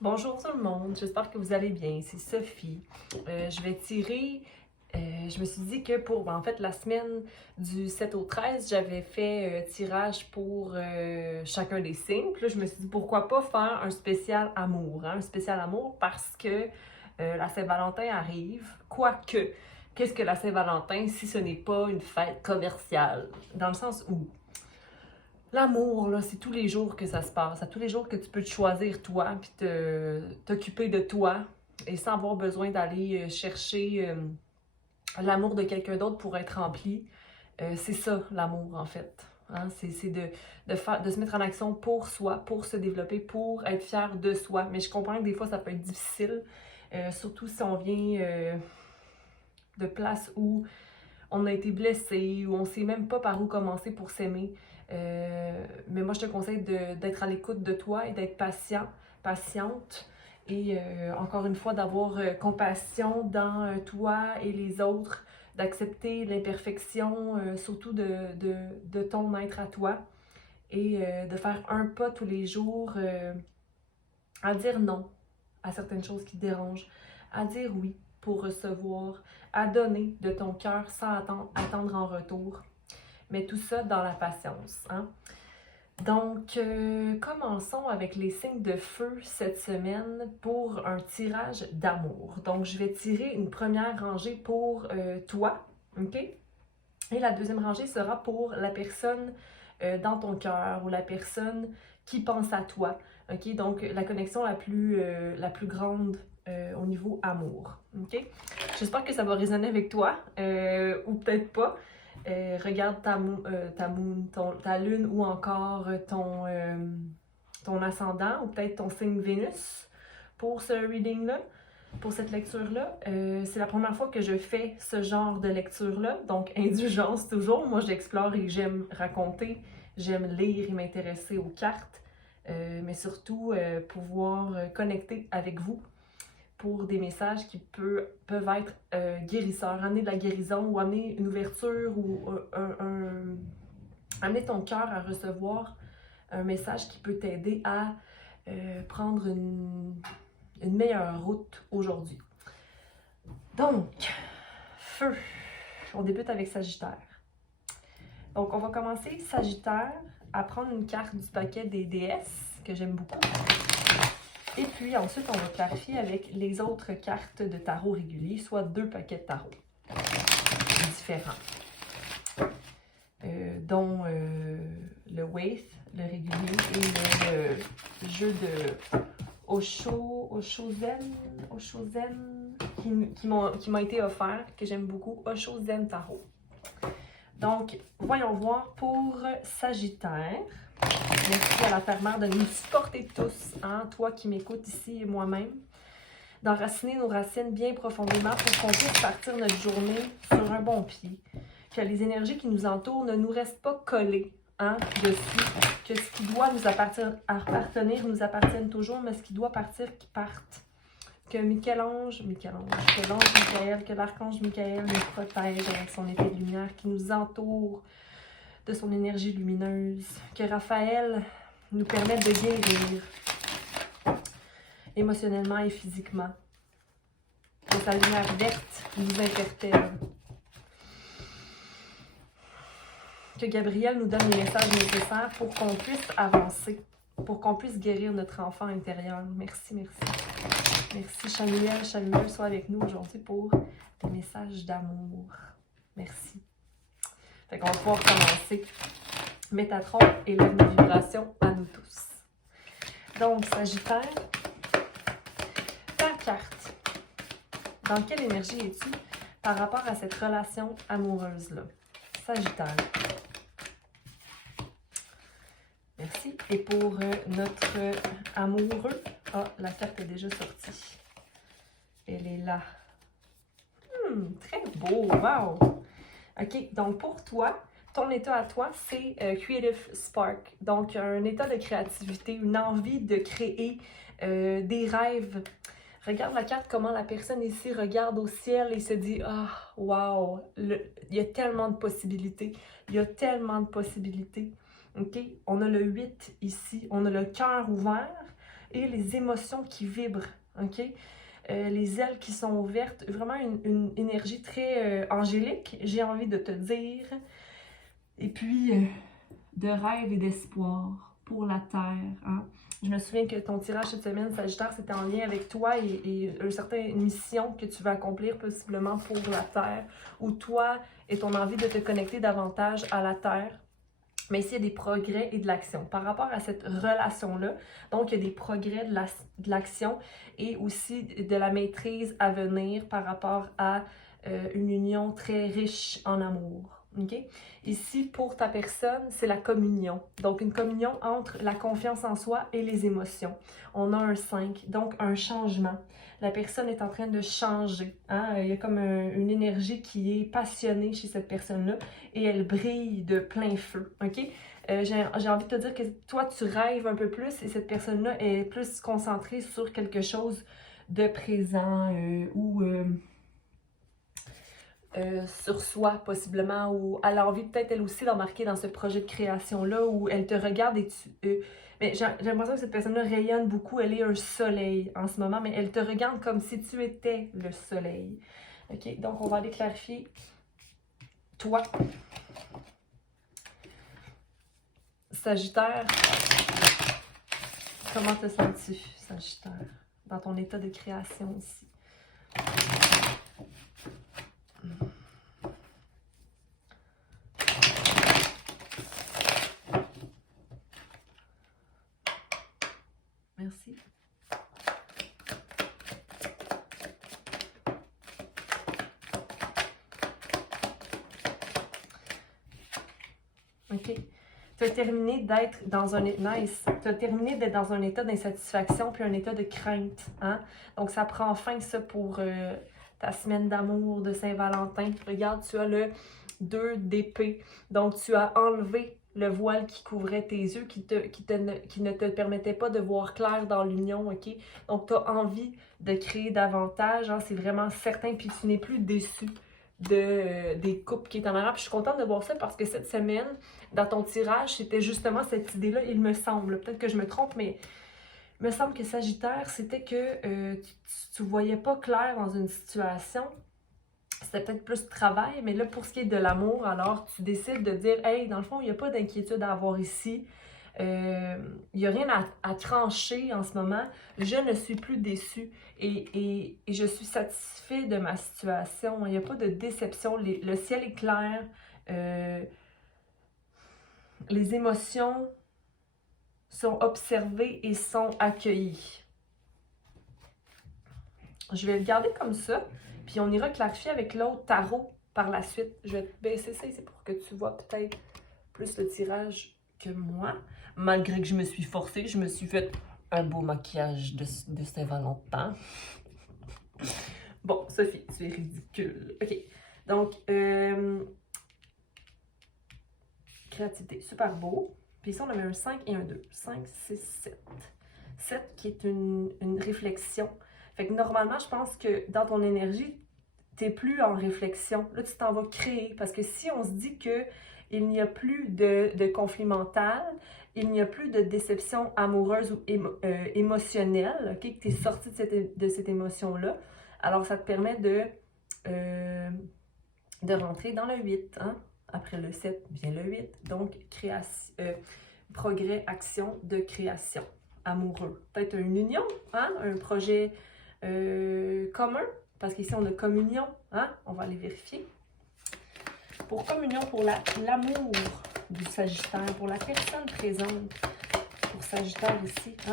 Bonjour tout le monde, j'espère que vous allez bien, c'est Sophie. Je vais tirer, je me suis dit que pour en fait la semaine du 7 au 13, j'avais fait tirage pour chacun des signes. Puis là, je me suis dit pourquoi pas faire un spécial amour, hein? Un spécial amour parce que la Saint-Valentin arrive, quoique. Qu'est-ce que la Saint-Valentin si ce n'est pas une fête commerciale? Dans le sens où l'amour, là, c'est tous les jours que ça se passe. À tous les jours que tu peux te choisir toi, puis t'occuper de toi, et sans avoir besoin d'aller chercher l'amour de quelqu'un d'autre pour être rempli. C'est ça, l'amour, en fait. Hein? C'est de se mettre en action pour soi, pour se développer, pour être fier de soi. Mais je comprends que des fois, ça peut être difficile, surtout si on vient de places où on a été blessé, ou on sait même pas par où commencer pour s'aimer. Mais moi, je te conseille d'être à l'écoute de toi et d'être patiente. Et encore une fois, d'avoir compassion dans toi et les autres, d'accepter l'imperfection, surtout de ton être à toi, et de faire un pas tous les jours à dire non à certaines choses qui te dérangent, à dire oui pour recevoir, à donner de ton cœur sans attendre en retour. Mais tout ça dans la patience. Hein? Donc, commençons avec les signes de feu cette semaine pour un tirage d'amour. Donc, je vais tirer une première rangée pour toi, ok? Et la deuxième rangée sera pour la personne dans ton cœur ou la personne qui pense à toi, ok? Donc, la connexion la plus grande au niveau amour, ok? J'espère que ça va résonner avec toi, ou peut-être pas. Regarde ta lune ou encore ton ascendant ou peut-être ton signe Vénus pour ce reading-là, pour cette lecture-là. C'est la première fois que je fais ce genre de lecture-là, donc indulgence toujours. Moi, j'explore et j'aime raconter, j'aime lire et m'intéresser aux cartes, mais surtout pouvoir connecter avec vous pour des messages qui peuvent être guérisseurs, amener de la guérison ou amener une ouverture ou amener ton cœur à recevoir un message qui peut t'aider à prendre une meilleure route aujourd'hui. Donc, feu, on débute avec Sagittaire. Donc, on va commencer, Sagittaire, à prendre une carte du paquet des déesses, que j'aime beaucoup. Et puis ensuite, on va clarifier avec les autres cartes de tarot réguliers, soit 2 paquets de tarot différents, dont le Waith, le régulier, et le jeu de Oshozen qui m'a été offert, que j'aime beaucoup, Oshozen Tarot. Donc, voyons voir pour Sagittaire. Merci à la Terre-Mère de nous supporter tous, hein, toi qui m'écoutes ici et moi-même, d'enraciner nos racines bien profondément pour qu'on puisse partir notre journée sur un bon pied. Que les énergies qui nous entourent ne nous restent pas collées dessus. Que ce qui doit nous appartenir nous appartienne toujours, mais ce qui doit partir, qui parte. Que que l'archange Michael nous protège avec son épée de lumière qui nous entoure de son énergie lumineuse. Que Raphaël nous permette de guérir émotionnellement et physiquement. Que sa lumière verte nous interpelle. Que Gabriel nous donne les messages nécessaires pour qu'on puisse avancer, pour qu'on puisse guérir notre enfant intérieur. Merci, merci. Merci Chamuel, sois avec nous aujourd'hui pour des messages d'amour. Merci. Fait qu'on va pouvoir commencer. Métatron élève nos vibrations à nous tous. Donc, Sagittaire, ta carte. Dans quelle énergie es-tu par rapport à cette relation amoureuse-là? Sagittaire. Merci. Et pour notre amoureux, la carte est déjà sortie. Elle est là. Très beau, wow! OK, donc pour toi, ton état à toi, c'est Creative Spark. Donc, un état de créativité, une envie de créer des rêves. Regarde la carte, comment la personne ici regarde au ciel et se dit « Ah, wow! Il y a tellement de possibilités. Il y a tellement de possibilités. » OK? On a le 8 ici. On a le cœur ouvert et les émotions qui vibrent, ok? Les ailes qui sont ouvertes, vraiment une énergie très angélique, j'ai envie de te dire. Et puis, de rêve et d'espoir pour la Terre. Hein? Je me souviens que ton tirage cette semaine, Sagittaire, c'était en lien avec toi et une certaine mission que tu vas accomplir possiblement pour la Terre, ou toi et ton envie de te connecter davantage à la Terre. Mais ici, il y a des progrès et de l'action. Par rapport à cette relation-là, donc il y a des progrès de l'action et aussi de la maîtrise à venir par rapport à une union très riche en amour. Okay? Ici, pour ta personne, c'est la communion. Donc, une communion entre la confiance en soi et les émotions. On a un 5, donc un changement. La personne est en train de changer. Hein? Il y a comme une énergie qui est passionnée chez cette personne-là et elle brille de plein feu. OK? J'ai envie de te dire que toi, tu rêves un peu plus et cette personne-là est plus concentrée sur quelque chose de présent ou sur soi, possiblement, ou elle a envie peut-être elle aussi d'embarquer dans ce projet de création-là où elle te regarde et mais j'ai l'impression que cette personne-là rayonne beaucoup, elle est un soleil en ce moment, mais elle te regarde comme si tu étais le soleil. OK? Donc, on va aller clarifier toi. Sagittaire, comment te sens-tu, Sagittaire, dans ton état de création ici? Merci. OK. Tu as terminé d'être dans un nice. Tu as terminé d'être dans un état d'insatisfaction puis un état de crainte. Hein? Donc, ça prend fin, ça, pour ta semaine d'amour de Saint-Valentin. Regarde, tu as le 2 d'épée. Donc, tu as enlevé le voile qui couvrait tes yeux, qui ne te permettait pas de voir clair dans l'union, OK? Donc, tu as envie de créer davantage, hein? C'est vraiment certain, puis tu n'es plus déçu des couples qui est en arrière. Puis je suis contente de voir ça parce que cette semaine, dans ton tirage, c'était justement cette idée-là, il me semble. Peut-être que je me trompe, mais il me semble que Sagittaire, c'était que tu voyais pas clair dans une situation. C'était peut-être plus travail, mais là, pour ce qui est de l'amour, alors tu décides de dire, hey, dans le fond, il n'y a pas d'inquiétude à avoir ici. Il n'y a rien à trancher en ce moment. Je ne suis plus déçue et je suis satisfait de ma situation. Il n'y a pas de déception. Le ciel est clair. Les émotions sont observées et sont accueillies. Je vais le garder comme ça, puis on ira clarifier avec l'autre tarot par la suite. Je vais te baisser ça ici pour que tu vois peut-être plus le tirage que moi. Malgré que je me suis forcée, je me suis fait un beau maquillage de Saint-Valentin. Bon, Sophie, tu es ridicule. OK, donc, créativité, super beau. Puis ici, on avait un 5 et un 2. 5, 6, 7. 7 qui est une réflexion. Fait que normalement, je pense que dans ton énergie, tu n'es plus en réflexion. Là, tu t'en vas créer. Parce que si on se dit que il n'y a plus de conflit mental, il n'y a plus de déception amoureuse ou émotionnelle, okay, que tu es sorti de cette émotion-là, alors ça te permet de rentrer dans le 8. Hein? Après le 7 vient le 8. Donc, progrès, action de création. Amoureux. Peut-être une union, hein? Un projet commun, parce qu'ici on a communion. Hein? On va aller vérifier. Pour communion, pour l'amour du Sagittaire, pour la personne présente, pour Sagittaire ici. Hein?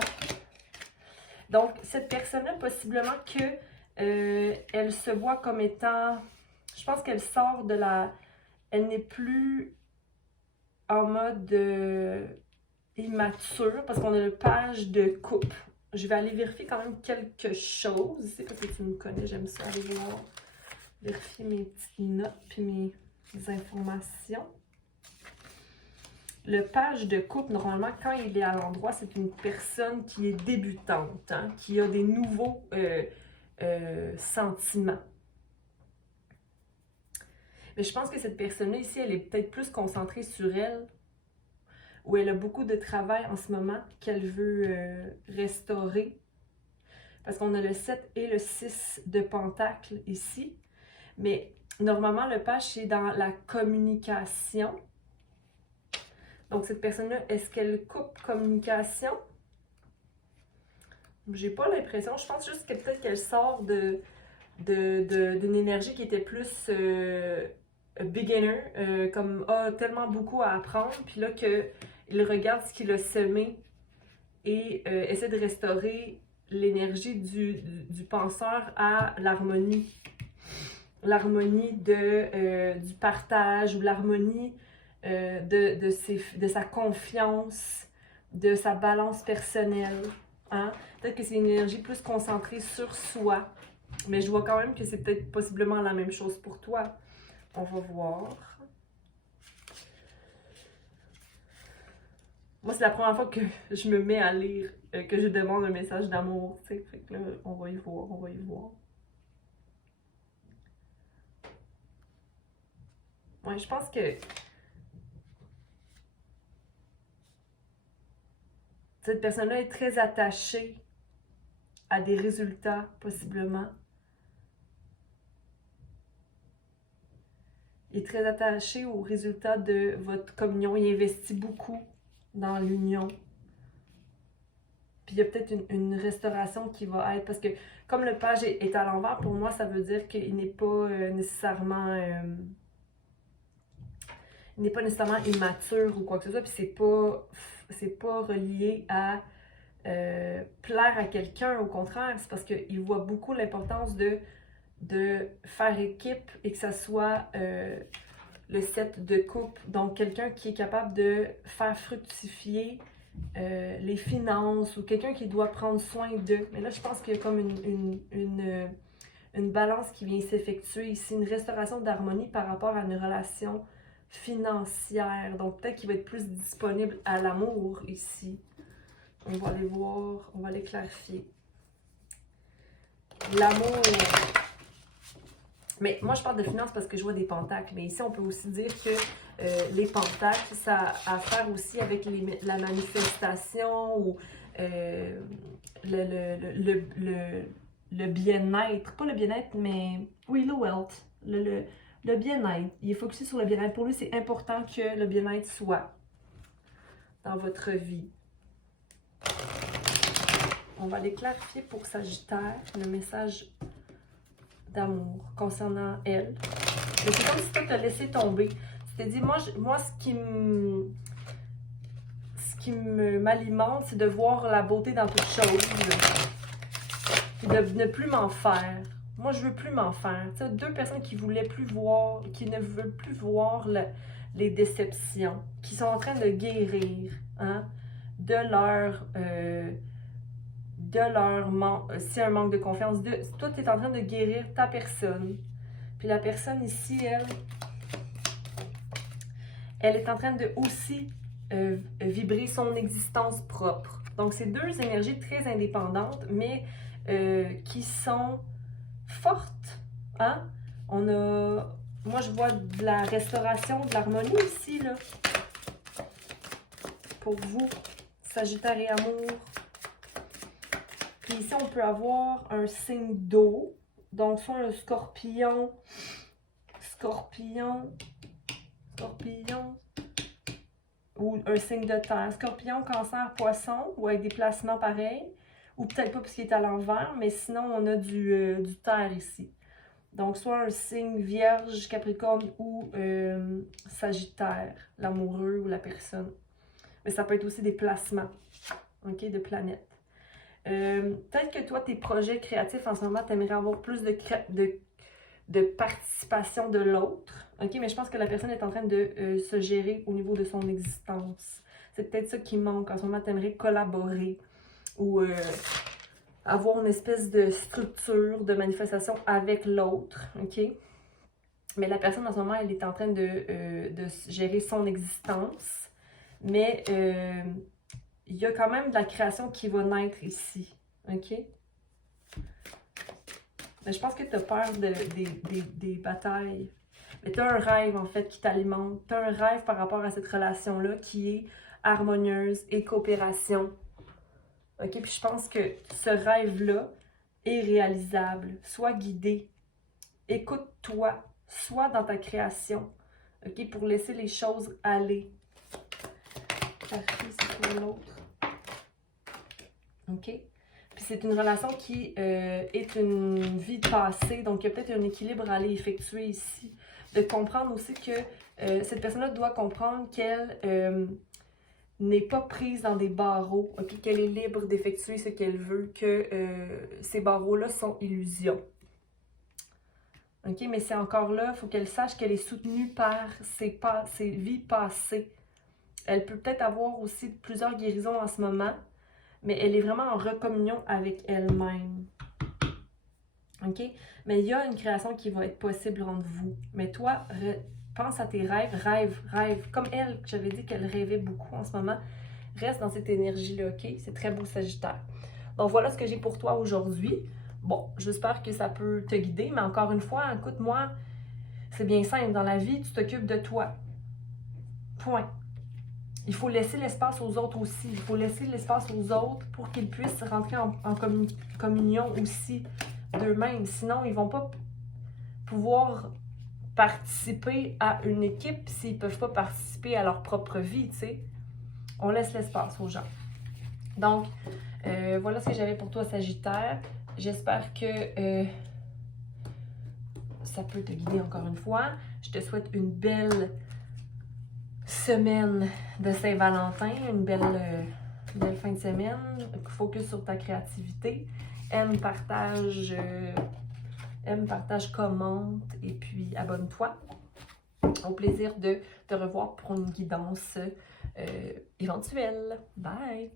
Donc, cette personne-là, possiblement que elle se voit comme étant, je pense qu'elle sort de la, elle n'est plus en mode immature, parce qu'on a une page de coupe. Je vais aller vérifier quand même quelque chose ici, parce que tu me connais, j'aime ça aller voir, vérifier mes petites notes, puis mes informations. Le page de couple, normalement, quand il est à l'endroit, c'est une personne qui est débutante, hein, qui a des nouveaux sentiments. Mais je pense que cette personne-là ici, elle est peut-être plus concentrée sur elle. où elle a beaucoup de travail en ce moment qu'elle veut restaurer. Parce qu'on a le 7 et le 6 de Pentacle ici. Mais normalement, le page, c'est dans la communication. Donc, cette personne-là, est-ce qu'elle coupe communication? J'ai pas l'impression. Je pense juste que peut-être qu'elle sort d'une énergie qui était plus beginner, comme tellement beaucoup à apprendre, puis là qu'il regarde ce qu'il a semé et essaie de restaurer l'énergie du penseur à l'harmonie. L'harmonie du partage ou l'harmonie de sa confiance, de sa balance personnelle. Hein? Peut-être que c'est une énergie plus concentrée sur soi, mais je vois quand même que c'est peut-être possiblement la même chose pour toi. On va voir. Moi, c'est la première fois que je me mets à lire, que je demande un message d'amour, tu sais. Fait que là, on va y voir, on va y voir. Ouais, je pense que cette personne-là est très attachée à des résultats, possiblement. Il est très attaché aux résultats de votre communion. Il investit beaucoup dans l'union. Puis il y a peut-être une restauration qui va être... Parce que comme le page est à l'envers, pour moi, ça veut dire qu'il n'est pas nécessairement... il n'est pas nécessairement immature ou quoi que ce soit. Puis c'est pas relié à plaire à quelqu'un. Au contraire, c'est parce qu'il voit beaucoup l'importance de faire équipe et que ça soit le 7 de coupe. Donc, quelqu'un qui est capable de faire fructifier les finances ou quelqu'un qui doit prendre soin d'eux. Mais là, je pense qu'il y a comme une balance qui vient s'effectuer ici, une restauration d'harmonie par rapport à une relation financière. Donc, peut-être qu'il va être plus disponible à l'amour ici. On va aller voir, on va aller clarifier. L'amour. Mais moi, je parle de finances parce que je vois des pentacles. Mais ici, on peut aussi dire que les pentacles, ça a à faire aussi avec la manifestation ou le bien-être. Pas le bien-être, mais oui, le wealth. Le bien-être. Il est focusé sur le bien-être. Pour lui, c'est important que le bien-être soit dans votre vie. On va aller clarifier pour Sagittaire le message d'amour concernant elle. Mais c'est comme si tu t'as laissé tomber. Tu t'es dit, moi ce qui m'alimente, c'est de voir la beauté dans toute chose. Puis de ne plus m'en faire. Moi, je veux plus m'en faire. Tu sais, deux personnes qui voulaient plus voir, qui ne veulent plus voir les déceptions, qui sont en train de guérir, hein, de leur manque, si un manque de confiance, toi, tu es en train de guérir ta personne. Puis la personne ici, elle est en train de aussi vibrer son existence propre. Donc, c'est deux énergies très indépendantes, mais qui sont fortes. Hein? Moi, je vois de la restauration, de l'harmonie ici, là. Pour vous, Sagittaire et Amour. Puis ici, on peut avoir un signe d'eau. Donc, soit un scorpion, ou un signe de terre. Scorpion, cancer, poisson, ou avec des placements pareils. Ou peut-être pas puisqu'il est à l'envers, mais sinon, on a du terre ici. Donc, soit un signe vierge, capricorne ou sagittaire, l'amoureux ou la personne. Mais ça peut être aussi des placements, ok, de planètes. Peut-être que toi, tes projets créatifs en ce moment, tu aimerais avoir plus de participation de l'autre. Ok, mais je pense que la personne est en train de se gérer au niveau de son existence. C'est peut-être ça qui manque. En ce moment, tu aimerais collaborer ou avoir une espèce de structure, de manifestation avec l'autre. Ok? Mais la personne, en ce moment, elle est en train de gérer son existence. Mais il y a quand même de la création qui va naître ici. OK? Mais je pense que tu as peur des batailles. Mais tu as un rêve, en fait, qui t'alimente. Tu as un rêve par rapport à cette relation-là qui est harmonieuse et coopération. OK? Puis je pense que ce rêve-là est réalisable. Sois guidé. Écoute-toi. Sois dans ta création. OK? Pour laisser les choses aller. Parfait, c'est pour l'autre. OK? Puis c'est une relation qui est une vie passée. Donc, il y a peut-être un équilibre à aller effectuer ici. De comprendre aussi que cette personne-là doit comprendre qu'elle n'est pas prise dans des barreaux, okay? Qu'elle est libre d'effectuer ce qu'elle veut, que ces barreaux-là sont illusions. Okay? Mais c'est encore là, il faut qu'elle sache qu'elle est soutenue par ses vies passées. Elle peut peut-être avoir aussi plusieurs guérisons en ce moment, mais elle est vraiment en recommunion avec elle-même. OK? Mais il y a une création qui va être possible entre vous. Mais toi, pense à tes rêves, rêve. Comme elle, j'avais dit qu'elle rêvait beaucoup en ce moment. Reste dans cette énergie-là, OK? C'est très beau, Sagittaire. Donc, voilà ce que j'ai pour toi aujourd'hui. Bon, j'espère que ça peut te guider, mais encore une fois, écoute-moi, c'est bien simple. Dans la vie, tu t'occupes de toi. Point. Il faut laisser l'espace aux autres aussi. Il faut laisser l'espace aux autres pour qu'ils puissent rentrer en communion aussi d'eux-mêmes. Sinon, ils ne vont pas pouvoir participer à une équipe s'ils ne peuvent pas participer à leur propre vie, tu sais. On laisse l'espace aux gens. Donc, voilà ce que j'avais pour toi, Sagittaire. J'espère que ça peut te guider encore une fois. Je te souhaite une belle semaine de Saint-Valentin, une belle fin de semaine. Focus sur ta créativité. Aime, partage, commente et puis abonne-toi. Au plaisir de te revoir pour une guidance éventuelle. Bye!